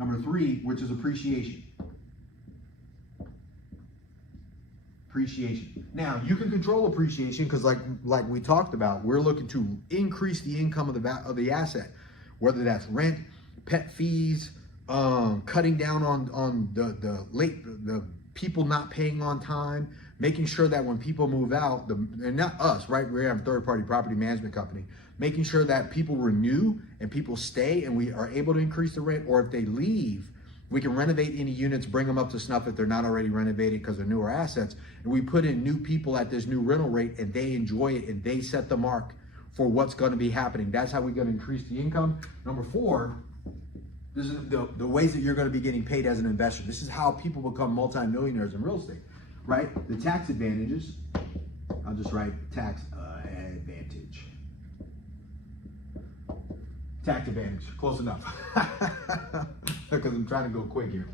Number 3, which is appreciation. Appreciation. Now, you can control appreciation because like we talked about, we're looking to increase the income of the asset, whether that's rent, pet fees, cutting down on the people not paying on time, making sure that when people move out, and not us, right? We have a third-party property management company, making sure that people renew and people stay and we are able to increase the rent, or if they leave, we can renovate any units, bring them up to snuff if they're not already renovated because they're newer assets. And we put in new people at this new rental rate and they enjoy it and they set the mark for what's going to be happening. That's how we're going to increase the income. Number 4, this is the ways that you're going to be getting paid as an investor. This is how people become multimillionaires in real estate, right? The tax advantages. I'll just write tax advantage. Tax advantage, close enough. Because I'm trying to go quick here.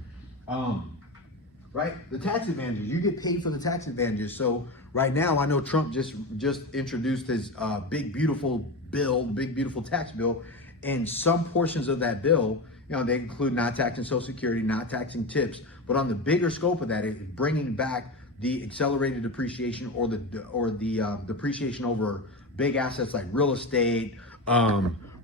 Right? The tax advantages, you get paid for the tax advantages. So right now, I know Trump just introduced his big beautiful tax bill, and some portions of that bill, they include not taxing Social Security, not taxing tips, but on the bigger scope of that, it's bringing back the accelerated depreciation or the depreciation over big assets like real estate,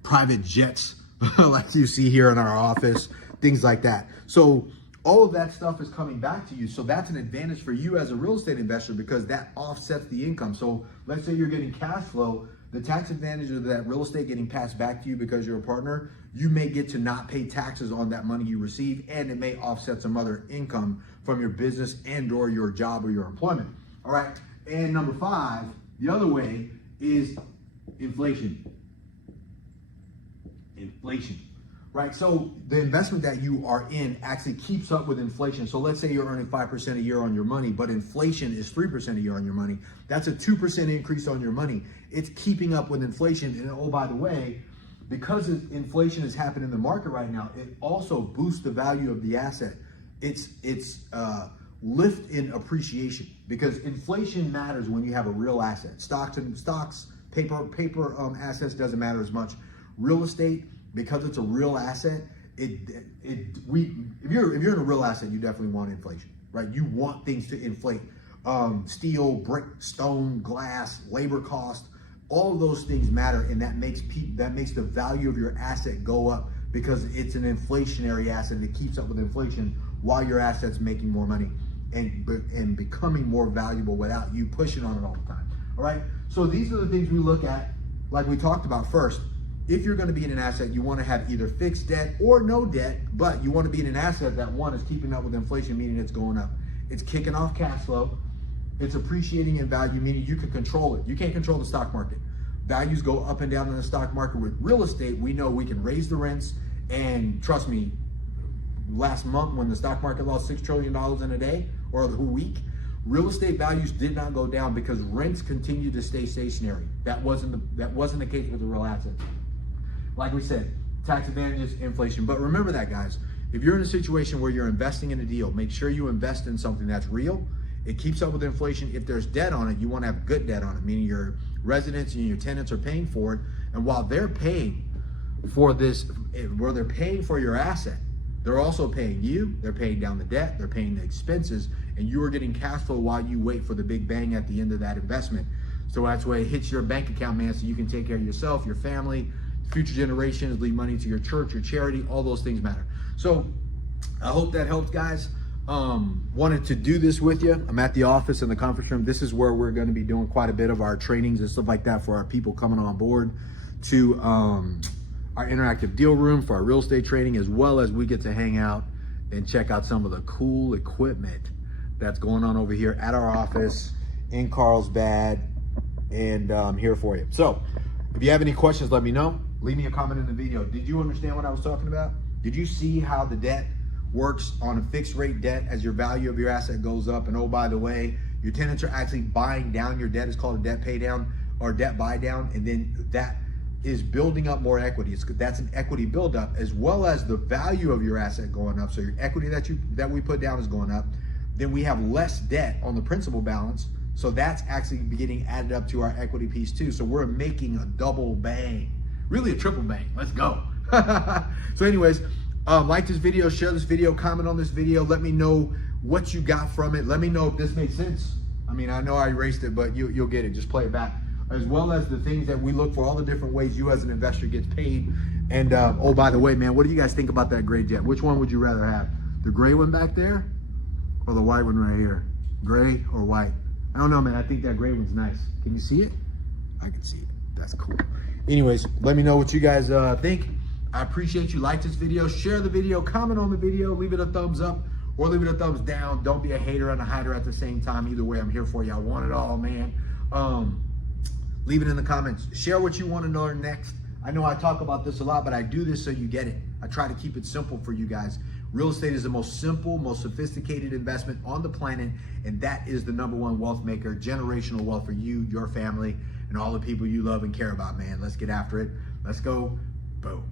private jets, like you see here in our office, things like that. So all of that stuff is coming back to you. So that's an advantage for you as a real estate investor because that offsets the income. So let's say you're getting cash flow, the tax advantage of that real estate getting passed back to you because you're a partner, you may get to not pay taxes on that money you receive, and it may offset some other income from your business and or your job or your employment. All right. And number 5, the other way is inflation. Inflation, right? So the investment that you are in actually keeps up with inflation. So let's say you're earning 5% a year on your money, but inflation is 3% a year on your money. That's a 2% increase on your money. It's keeping up with inflation. And oh, by the way, because inflation is happening in the market right now, it also boosts the value of the asset. It's lift in appreciation because inflation matters when you have a real asset. Stocks, paper assets doesn't matter as much. Real estate, because it's a real asset, if you're in a real asset, you definitely want inflation, right? You want things to inflate. Steel, brick, stone, glass, labor cost, all of those things matter, and that makes the value of your asset go up because it's an inflationary asset and it keeps up with inflation while your asset's making more money and becoming more valuable without you pushing on it all the time. All right. So these are the things we look at, like we talked about first. If you're going to be in an asset, you want to have either fixed debt or no debt, but you want to be in an asset that one is keeping up with inflation, meaning it's going up. It's kicking off cash flow. It's appreciating in value, meaning you can control it. You can't control the stock market. Values go up and down in the stock market. With real estate, we know we can raise the rents, and trust me, last month when the stock market lost $6 trillion in a day or a week, real estate values did not go down because rents continued to stay stationary. That wasn't the case with the real assets. Like we said, tax advantages, inflation. But remember that, guys. If you're in a situation where you're investing in a deal, make sure you invest in something that's real. It keeps up with inflation. If there's debt on it, you want to have good debt on it, meaning your residents and your tenants are paying for it. And while they're paying for this, where they're paying for your asset, they're also paying you. They're paying down the debt. They're paying the expenses. And you are getting cash flow while you wait for the big bang at the end of that investment. So that's where it hits your bank account, man, so you can take care of yourself, your family, future generations, leave money to your church, your charity, all those things matter. So I hope that helps, guys. Wanted to do this with you. I'm at the office in the conference room. This is where we're going to be doing quite a bit of our trainings and stuff like that for our people coming on board to our interactive deal room for our real estate training, as well as we get to hang out and check out some of the cool equipment that's going on over here at our office in Carlsbad, and I'm here for you. So if you have any questions, let me know. Leave me a comment in the video. Did you understand what I was talking about? Did you see how the debt works on a fixed rate debt as your value of your asset goes up? And oh, by the way, your tenants are actually buying down your debt. It's called a debt pay down or debt buy down. And then that is building up more equity. That's an equity buildup, as well as the value of your asset going up. So your equity that we put down is going up. Then we have less debt on the principal balance. So that's actually getting added up to our equity piece too. So we're making a double bang, really a triple bang. Let's go. So anyways, Like this video, share this video, comment on this video. Let me know what you got from it. Let me know if this made sense. I mean, I know I erased it, but you'll get it. Just play it back. As well as the things that we look for, all the different ways you as an investor gets paid. And oh, by the way, man, what do you guys think about that gray jet? Which one would you rather have? The gray one back there or the white one right here? Gray or white? I don't know, man. I think that gray one's nice. Can you see it? I can see it. That's cool. Anyways, let me know what you guys think. I appreciate you. Like this video, share the video, comment on the video, leave it a thumbs up or leave it a thumbs down. Don't be a hater and a hider at the same time. Either way, I'm here for you. I want it all, man. Leave it in the comments. Share what you want to know next. I know I talk about this a lot, but I do this so you get it. I try to keep it simple for you guys. Real estate is the most simple, most sophisticated investment on the planet, and that is the #1 wealth maker, generational wealth for you, your family, and all the people you love and care about, man. Let's get after it. Let's go. Boom.